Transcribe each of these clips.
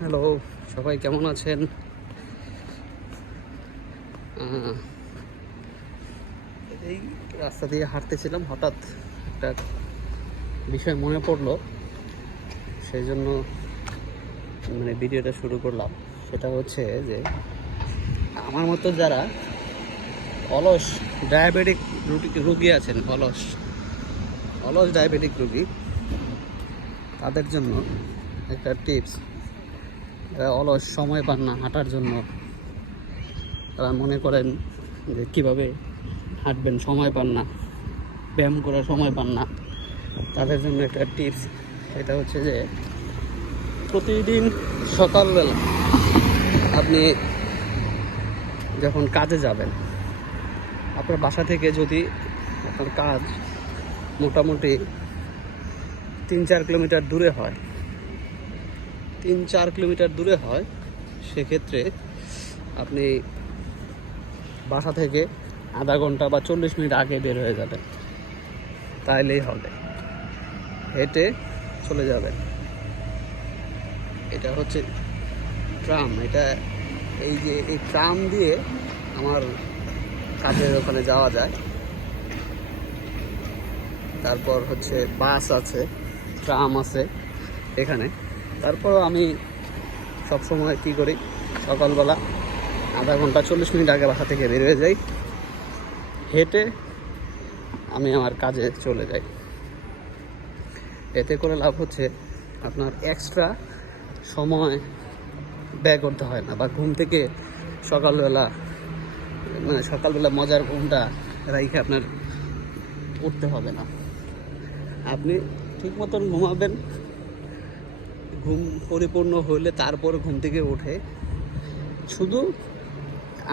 Hello, সবাই কেমন আছেন? এই রাস্তা দিয়ে হাঁটতেছিলাম, হঠাৎ একটা বিষয় মনে পড়লো, সেই জন্য ভিডিওটা শুরু করলাম। সেটা হচ্ছে যে আমার মতো যারা অলস ডায়াবেটিক রুগী আছেন, অলস ডায়াবেটিক রুগী, তাদের জন্য একটা টিপস। অলস সময় পান না হাঁটার জন্য, তারা মনে করেন যে কীভাবে হাঁটবেন, সময় পান না, ব্যায়াম করার সময় পান না, তাদের জন্য একটা টিপস। সেটা হচ্ছে যে প্রতিদিন সকালবেলা আপনি যখন কাজে যাবেন, আপনার বাসা থেকে যদি আপনার কাজ মোটামুটি 3-4 কিলোমিটার দূরে হয়, 3-4 কিলোমিটার দূরে হয়, সেক্ষেত্রে আপনি বাসা থেকে আধা ঘন্টা বা 40 মিনিট আগে বের হয়ে যাবেন, তাইলেই হবে। হেঁটে চলে যাবেন। এটা হচ্ছে ট্রাম। এই ট্রাম দিয়ে আমার কাজের ওখানে যাওয়া যায়। তারপর হচ্ছে বাস আছে, ট্রাম আছে এখানে। তারপরও আমি সবসময় কী করি, সকালবেলা আধা ঘন্টা 40 মিনিট আগে বাসা থেকে বের হয়ে যাই, হেঁটে আমি আমার কাজে চলে যাই। এতে করে লাভ হচ্ছে আপনার এক্সট্রা সময় ব্যয় করতে হয় না, বা ঘুম থেকে সকালবেলা মজার ঘুমটা রাইখে আপনার উঠতে হবে না। আপনি ঠিক মতন ঘুমাবেন, ঘুম পরিপূর্ণ হলে তারপর ঘুম থেকে উঠে শুধু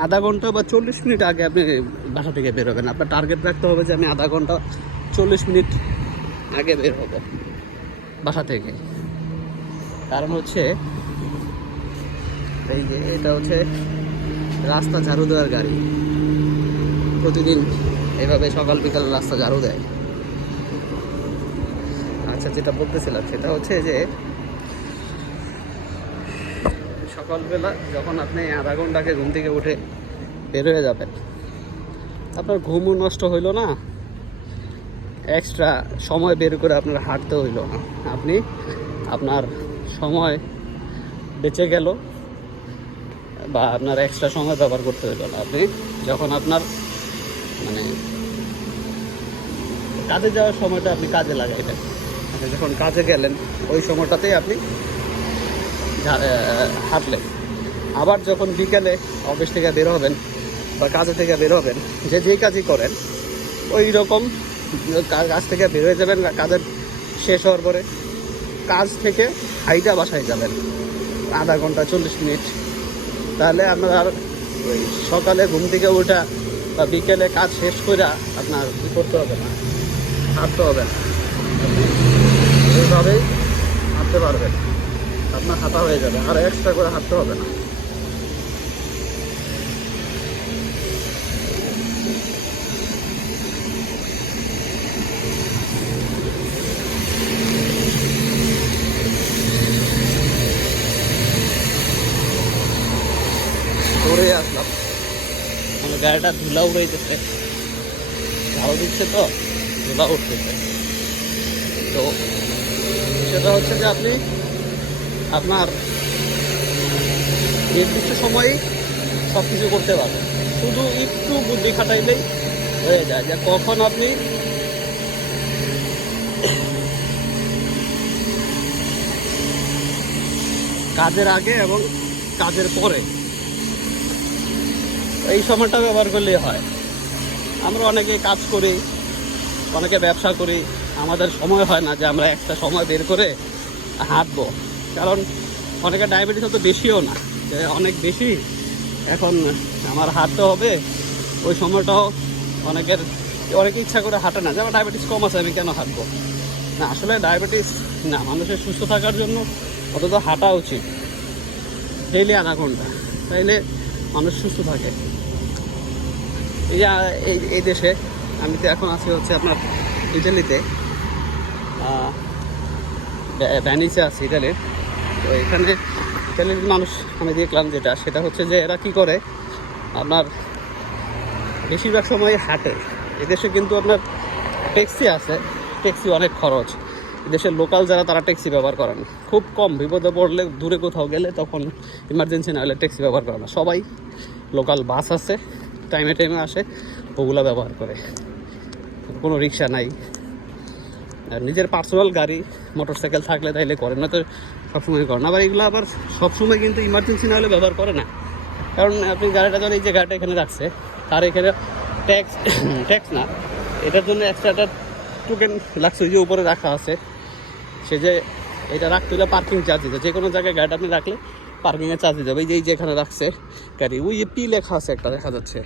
আধা ঘন্টা বা 40 মিনিট আগে আপনি বাসা থেকে বের হবেন। আপনার টার্গেট রাখতে হবে যে আমি আধা ঘন্টা 40 মিনিট আগে বের হব বাসা থেকে। কারণ হচ্ছে এই যে এটা হচ্ছে রাস্তা ঝাড়ু দেওয়ার গাড়ি, প্রতিদিন এভাবে সকাল বিকাল রাস্তা ঝাড়ু দেয়। আচ্ছা, যেটা বলতেছিলাম সেটা হচ্ছে যে সকালবেলা যখন আপনি আধা ঘন্টাকে ঘুম থেকে উঠে বের হয়ে যাবেন, আপনার ঘুমও নষ্ট হইল না, এক্সট্রা সময় বের করে আপনার হাঁটতে হইল না, আপনি আপনার সময় বেঁচে গেল, বা আপনার এক্সট্রা সময় ব্যবহার করতে হইল না। আপনি যখন আপনার কাজে যাওয়ার সময়টা আপনি কাজে লাগাইবেন, আপনি যখন কাজে গেলেন ওই সময়টাতেই আপনি হাঁটলেন। আবার যখন বিকেলে অফিস থেকে বের হবেন বা কাজে থেকে বের হবেন, যেই কাজই করেন ওই রকম কাজ থেকে বের হয়ে যাবেন। কাজের শেষ হওয়ার পরে কাজ থেকে হাইটা বাসায় যাবেন আধা ঘন্টা 40 মিনিট। তাহলে আপনার আর ওই সকালে ঘুম থেকে ওঠা বা বিকেলে কাজ শেষ করে আপনার কী করতে হবে না, হাঁটতে হবে না। এইভাবেই হাঁটতে পারবেন, আপনার হাঁটা হয়ে যাবে, আর এক্সট্রা করে হাঁটতে হবে না। দৌড়ে আসলাম, আমার গাড়িটা ধুলা উড়াইতেছে, ঝাড়ু দিচ্ছে তো ধুলা উঠতেছে। তো সেটা হচ্ছে যে আপনি আপনার নির্দিষ্ট সময়ে সব কিছু করতে পারবেন, শুধু একটু বুদ্ধি খাটাইলেই হয়ে যায় যে কখন আপনি কাজের আগে এবং কাজের পরে এই সময়টা ব্যবহার করলেই হয়। আমরা অনেকে কাজ করি, অনেকে ব্যবসা করি, আমাদের সময় হয় না যে আমরা একটা সময় বের করে হাঁটবো। কারণ অনেকে ডায়াবেটিস অত বেশিও না যে অনেক বেশি এখন আমার হাঁটতে হবে, ওই সময়টাও অনেকে ইচ্ছা করে হাঁটে না যে আমার ডায়াবেটিস কম আছে আমি কেন হাঁটবো না। আসলে ডায়াবেটিস না, মানুষের সুস্থ থাকার জন্য অন্তত হাঁটা উচিত ডেইলি আধা ঘন্টা, তাইলে মানুষ সুস্থ থাকে। এই দেশে আমি তো এখন আছি হচ্ছে আপনার ইটালিতে, ভ্যানিসে আছি ইটালির। তো এখানে ট্যালেন্টেড মানুষ আমি দেখলাম যেটা, সেটা হচ্ছে যে এরা কী করে, আপনার বেশিরভাগ সময় হাঁটে। এদেশে কিন্তু আপনার ট্যাক্সি আছে, ট্যাক্সি অনেক খরচ। দেশের লোকাল যারা তারা ট্যাক্সি ব্যবহার করে না, খুব কম বিপদে পড়লে দূরে কোথাও গেলে তখন ইমার্জেন্সি না হলে ট্যাক্সি ব্যবহার করে না। সবাই লোকাল বাস আছে, টাইমে টাইমে আসে, ওগুলো ব্যবহার করে। কোনো রিক্সা নাই, আর নিজের পার্সোনাল গাড়ি মোটরসাইকেল থাকলে তাইলে করে না, তো সবসময় করে না। আবার এগুলো আবার সবসময় কিন্তু ইমার্জেন্সি না হলে ব্যবহার করে না, কারণ আপনি গাড়িটা যখন এই যে গাড়িটা এখানে রাখছে, তার এখানে ট্যাক্স না, এটার জন্য এক্সট্রা একটা টোকেন লাগছে, ওই যে উপরে রাখা আছে, সে যে এটা রাখতে হলে পার্কিং চার্জ দিতে, যে কোনো জায়গায় গাড়িটা আপনি রাখলে পার্কিংয়ের চার্জ দিতে হবে। এই যে এখানে রাখছে গাড়ি, ওই যে পি লেখা আছে একটা দেখা যাচ্ছে,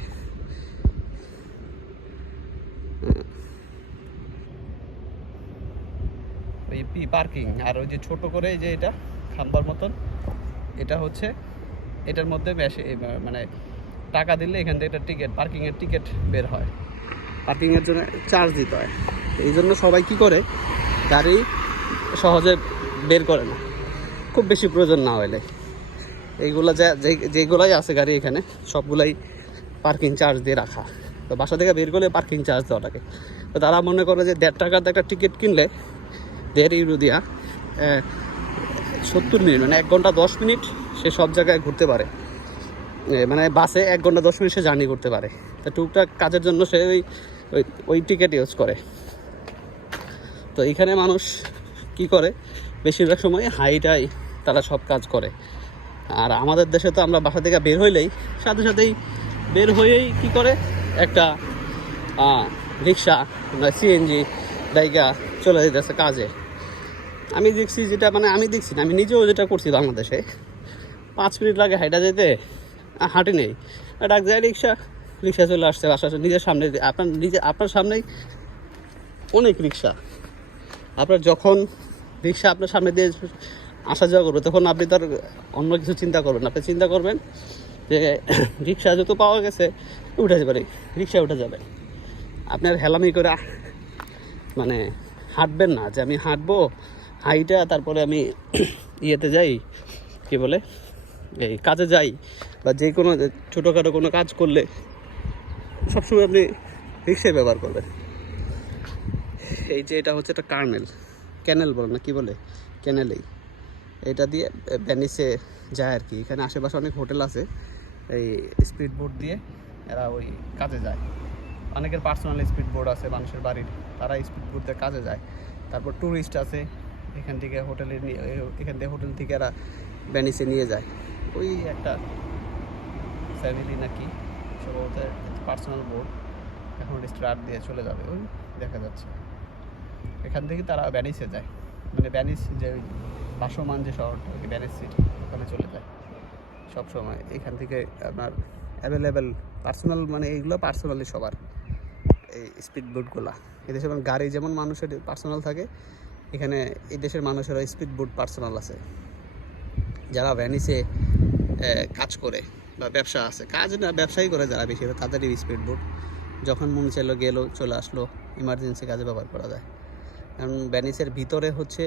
ওই পি পার্কিং। আর ওই যে ছোট করে এই যে এটা খাম্বার মতন, এটা হচ্ছে এটার মধ্যে মানে টাকা দিলে এখান থেকে একটা টিকিট, পার্কিংয়ের টিকিট বের হয়, পার্কিংয়ের জন্য চার্জ দিতে হয়। এই জন্য সবাই কী করে, গাড়ি সহজে বের করে না, খুব বেশি প্রয়োজন না হলে। এইগুলো যেগুলাই আছে গাড়ি এখানে সবগুলাই পার্কিং চার্জ দিয়ে রাখা। তো বাসা থেকে বের করলে পার্কিং চার্জ দেওয়া লাগে। তো তারা মনে করে যে 1.5 টাকার একটা টিকিট কিনলে 1.5 ইউরো দিয়া 70 মিনিট, মানে 1 ঘন্টা 10 মিনিট সে সব জায়গায় ঘুরতে পারে। মানে বাসে 1 ঘন্টা 10 মিনিট সে জার্নি করতে পারে। তো টুকটাক কাজের জন্য সে ওই টিকিট ইউজ করে। তো এইখানে মানুষ কি করে, বেশিরভাগ সময় হাইটাই তারা সব কাজ করে। আর আমাদের দেশে তো আমরা বাসা থেকে বের হইলেই সাথে সাথেই বের হয়েই কি করে, একটা রিক্সা বা সিএনজি জায়গা চলে যেতেছে কাজে। আমি দেখছি যেটা, মানে আমি দেখছি না, আমি নিজেও যেটা করছি বাংলাদেশে, 5 মিনিট লাগে হাইটা যেতে, হাঁটি নেই, ডাক যায় রিক্সা চলে আসছে বাসা নিজের সামনে, আপনার সামনেই অনেক রিক্সা। আপনার যখন রিক্সা আপনার সামনে দিয়ে আসা যাওয়া করবে, তখন আপনি তার অন্য কিছু চিন্তা করবেন। আপনি চিন্তা করবেন যে রিক্সা যত পাওয়া গেছে উঠে যাবে, রিক্সা উঠে যাবে। আপনার হেলামি করে মানে হাঁটবেন না, যে আমি হাঁটবো হাইটা তারপরে আমি ইয়েতে যাই, কি বলে, এই কাজে যাই, বা যে কোনো ছোটোখাটো কোনো কাজ করলে সবসময় আপনি রিক্সায় ব্যবহার করবেন। এই যে এটা হচ্ছে একটা ক্যানেল বলে না, কি বলে, ক্যানেলেই এটা দিয়ে ভেনিসে যায় আর কি। এখানে আশেপাশে অনেক হোটেল আছে, এই স্পিড বোট দিয়ে এরা ওই কাজে যায়। অনেকের পার্সোনাল স্পিড বোট আছে মানুষের বাড়ির, তারা স্পিড বোট দিয়ে কাজে যায়। তারপর ট্যুরিস্ট আছে, এখান থেকে হোটেল থেকে এরা ভেনিসে নিয়ে যায়। ওই একটা ফ্যামিলি নাকি সম্ভবত পার্সোনাল বোট এখন স্টার্ট দিয়ে চলে যাবে, ওই দেখা যাচ্ছে। এখান থেকে তারা ভেনিসে যায়, মানে ভেনিস যে ওই ভাসমান যে শহরটা, ওই ভেনিস সিটি, ওখানে চলে যায় সব সময়। এখান থেকে আপনার অ্যাভেলেবেল পার্সোনাল, মানে এইগুলো পার্সোনালি সবার, এই স্পিড বোটগুলো। এদেশে যেমন গাড়ি যেমন মানুষের পার্সোনাল থাকে, এখানে এই দেশের মানুষেরও স্পিড বোট পার্সোনাল আছে। যারা ভেনিসে কাজ করে বা ব্যবসা আছে, কাজ না ব্যবসায়ী করে যারা বেশি, তাদেরই স্পিড বোট যখন মনে চাইলো গেলো, চলে আসলো, ইমার্জেন্সি কাজে ব্যবহার করা যায়। কারণ ভেনিসের ভিতরে হচ্ছে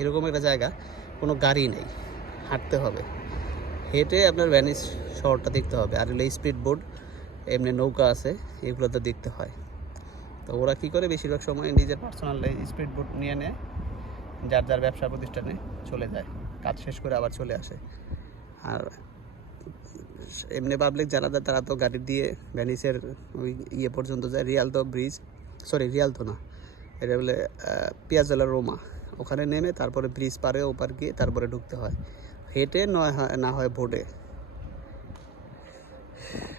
এরকম একটা জায়গা, কোনো গাড়ি নেই, হাঁটতে হবে, হেঁটে আপনার ভেনিস শহরটা দেখতে হবে। আর এগুলো স্পিড বোট, এমনি নৌকা আছে, এগুলো তো দেখতে হয়। তো ওরা কী করে, বেশিরভাগ সময় নিজের পার্সোনাল স্পিড বোট নিয়ে নেয়, যার যার ব্যবসা প্রতিষ্ঠানে চলে যায়, কাজ শেষ করে আবার চলে আসে। আর এমনি পাবলিক যারা তারা তো গাড়ি দিয়ে ভেনিসের ওই ইয়ে পর্যন্ত যায়, রিয়ালতো ব্রিজ, রিয়ালতো না, এটা বলে পিয়াজোলা রোমা, ওখানে নেমে তারপরে ব্রিজ পারে ওপার গিয়ে তারপরে ঢুকতে হয়, হেঁটে না হয় বোটে।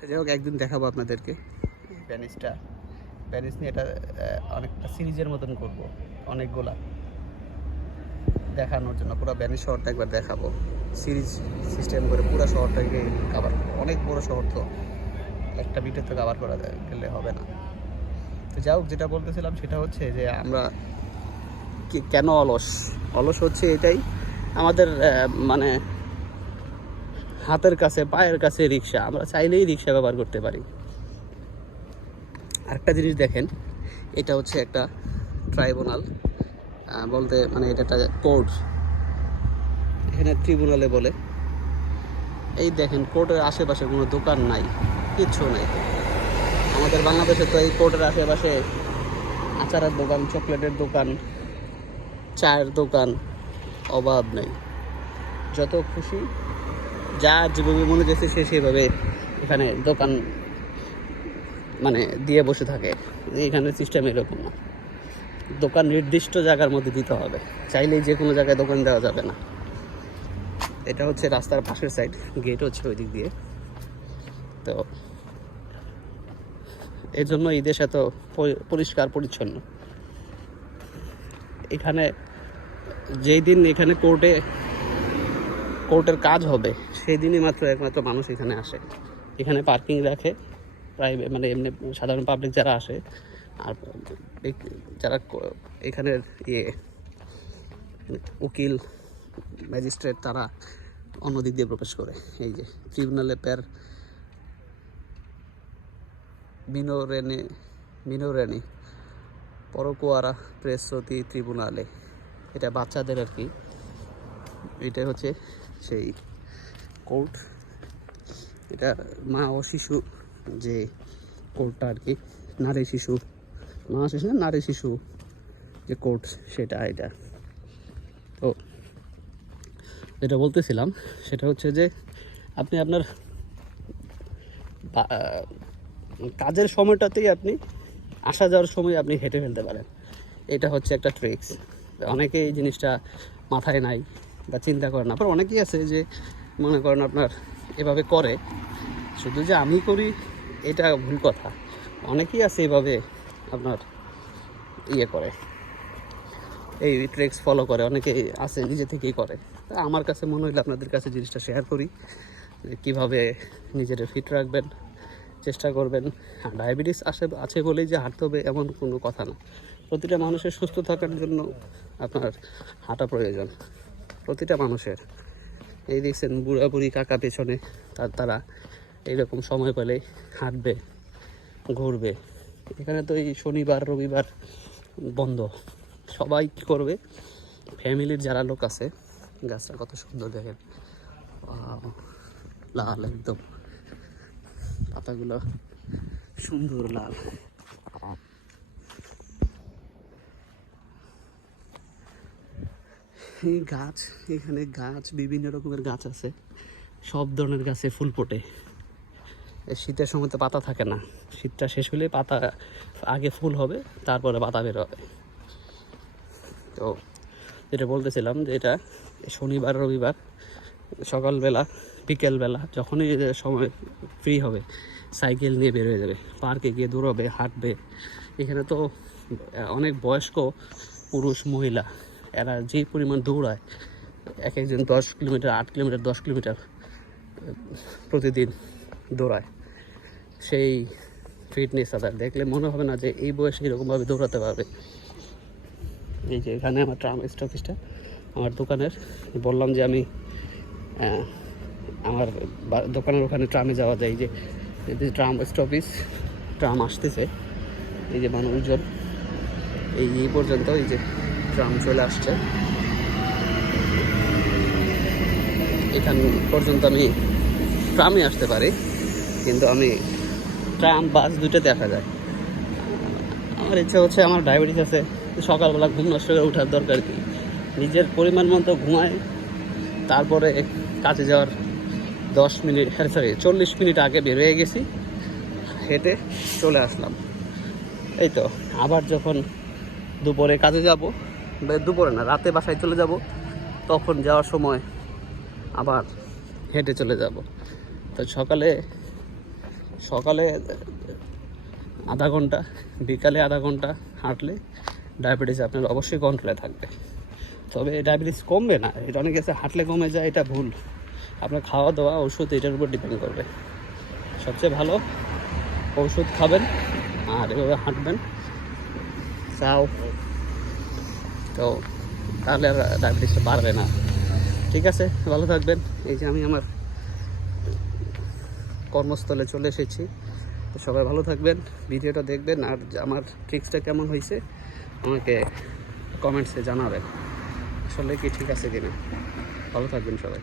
যাই হোক, একদিন দেখাবো আপনাদেরকে ভেনিস নিয়ে। এটা অনেকটা সিরিজের মতন করবো, অনেকগুলা দেখানোর জন্য পুরো ভেনিস শহরটা একবার দেখাবো, সিরিজ সিস্টেম করে পুরো শহরটাকে কাভার করবো। অনেক বড় শহর, তো একটা ভিডিওতে কাভার করা গেলে হবে না। তো যাই হোক, যেটা বলতেছিলাম সেটা হচ্ছে যে আমরা কেন অলস হচ্ছে এটাই, আমাদের মানে হাতের কাছে পায়ের কাছে রিক্সা, আমরা চাইলেই রিক্সা ব্যবহার করতে পারি। আরেকটা জিনিস দেখেন, এটা হচ্ছে একটা ট্রাইব্যুনাল, বলতে মানে এটা একটা কোর্ট, এখানে ট্রিব্যুনালে বলে। এই দেখেন কোর্টের আশেপাশে কোনো দোকান নাই, কিচ্ছু নাই। আমাদের বাংলাদেশে তো এই কোর্টের আশেপাশে আচারের দোকান, চকলেটের দোকান, চায়ের দোকান অভাব নেই। যত খুশি যা যেভাবে মনে যাচ্ছে সে সেভাবে এখানে দোকান মানে দিয়ে বসে থাকে। এখানে সিস্টেম এরকম না, দোকান নির্দিষ্ট জায়গার মধ্যে দিতে হবে, চাইলেই যে কোনো জায়গায় দোকান দেওয়া যাবে না। এটা হচ্ছে রাস্তার পাশের সাইড, গেট হচ্ছে ওই দিক দিয়ে। তো এর জন্য এই দেশ এত পরিষ্কার পরিচ্ছন্ন। এখানে যেই দিন এখানে কোর্টের কাজ হবে সেই দিনই একমাত্র মানুষ এখানে আসে। এখানে পার্কিং রাখে প্রাইভেট, মানে এমনি সাধারণ পাবলিক যারা আসে, আর যারা এখানের উকিল, ম্যাজিস্ট্রেট তারা অন্য দিক দিয়ে প্রবেশ করে। এই যে ট্রিব্যুনালে পের মিনোরেনি পরকুয়ারা প্রেসতি ট্রিব্যুনালে, এটা বাচ্চাদের আর কি। এটা হচ্ছে সেই কোর্ট, এটা মা ও শিশু যে কোর্টটা আর কি, নারী শিশু, মা শিশু না নারী শিশু যে কোর্ট সেটা। এটা তো যেটা বলতেছিলাম সেটা হচ্ছে যে আপনি আপনার কাজের সময়টাতেই আপনি আসা যাওয়ার সময় আপনি হেঁটে ফেলতে পারেন। এটা হচ্ছে একটা ট্রিক্স। অনেকে এই জিনিসটা মাথায় নাই বা চিন্তা করে না। আবার অনেকেই আছে যে মনে করেন আপনার এভাবে করে, শুধু যে আমি করি এটা ভুল কথা, অনেকেই আছে এভাবে আপনার করে, এই ট্রিক্স ফলো করে, অনেকে আছে নিজে থেকেই করে। তা আমার কাছে মনে হইলে আপনাদের কাছে জিনিসটা শেয়ার করি, কীভাবে নিজের ফিট রাখবেন, চেষ্টা করবেন। ডায়াবেটিস আছে বলেই যে হাঁটতে হবে এমন কোনো কথা না। প্রতিটা মানুষের সুস্থ থাকার জন্য আপনার হাঁটা প্রয়োজন, প্রতিটা মানুষের। এই দেখছেন বুড়া বুড়ি কাকা পেছনে, তারা এইরকম সময় পেলে হাঁটবে, ঘুরবে। এখানে তো এই শনিবার রবিবার বন্ধ, সবাই কী করবে, ফ্যামিলির যারা লোক আছে। গাছটা কত সুন্দর দেখেন, লাল একদম, পাতাগুলো সুন্দর লাল। এই গাছ, এখানে গাছ বিভিন্ন রকমের গাছ আছে, সব ধরনের গাছে ফুল ফোটে। শীতের সময় তো পাতা থাকে না, শীতটা শেষ হলে পাতা আগে ফুল হবে, তারপরে পাতা বের হবে। তো যেটা বলতেছিলাম যে এটা শনিবার রবিবার সকালবেলা বিকেলবেলা যখনই সময় ফ্রি হবে সাইকেল নিয়ে বের হয়ে যাবে, পার্কে গিয়ে দৌড়াবে, হাঁটবে। এখানে তো অনেক বয়স্ক পুরুষ মহিলা, এরা যে পরিমাণ দৌড়ায়, এক একজন 10 কিলোমিটার 8 কিলোমিটার 10 কিলোমিটার প্রতিদিন দৌড়ায়। সেই ফিটনেস তাদের দেখলে মনে হবে না যে এই বয়সে এরকমভাবে দৌড়াতে পারবে। এই যে এখানে আমার ট্রাম স্টপেজটা আমার দোকানের, বললাম যে আমি আমার দোকানের ওখানে ট্রামে যাওয়া যায়। যে ট্রাম স্টপেজ, ট্রাম আসতেছে, এই যে মানুষজন এই পর্যন্ত, এই যে ট্রাম চলে আসছে এখান পর্যন্ত। আমি ট্রামে আসতে পারি, কিন্তু আমি ট্রাম বাস দুইটাতে আসা যায়। আমার ইচ্ছা হচ্ছে, আমার ডায়াবেটিস আছে, সকালবেলা ঘুম নষ্ট করে ওঠার দরকার কি, নিজের পরিমাণ মতো ঘুমায়, তারপরে কাজে যাওয়ার 40 মিনিট আগে বের হয়ে গেছি, হেঁটে চলে আসলাম। এই তো আবার যখন দুপুরে কাজে যাব, দুপুরে না রাতে বাসায় চলে যাব, তখন যাওয়ার সময় আবার হেঁটে চলে যাব। তো সকালে আধা ঘন্টা, বিকালে আধা ঘন্টা হাঁটলে ডায়াবেটিস আপনার অবশ্যই কন্ট্রোলে থাকবে। তবে ডায়াবেটিস কমবে না, এটা অনেক কাছে হাঁটলে কমে যায়, এটা ভুল। আপনার খাওয়া দাওয়া ওষুধ এটার উপর ডিপেন্ড করবে। সবচেয়ে ভালো ওষুধ খাবেন আর এভাবে হাঁটবেন, চাও তো তাহলে আর ডায়াবেটিসটা বাড়বে না। ঠিক আছে, ভালো থাকবেন। এই যে আমি আমার কর্মস্থলে চলে এসেছি, তো সবাই ভালো থাকবেন, ভিডিওটা দেখবেন, আর আমার ট্রিক্সটা কেমন হয়েছে আমাকে কমেন্টসে জানাবেন, আসলে কি ঠিক আছে কিনা। ভালো থাকবেন সবাই।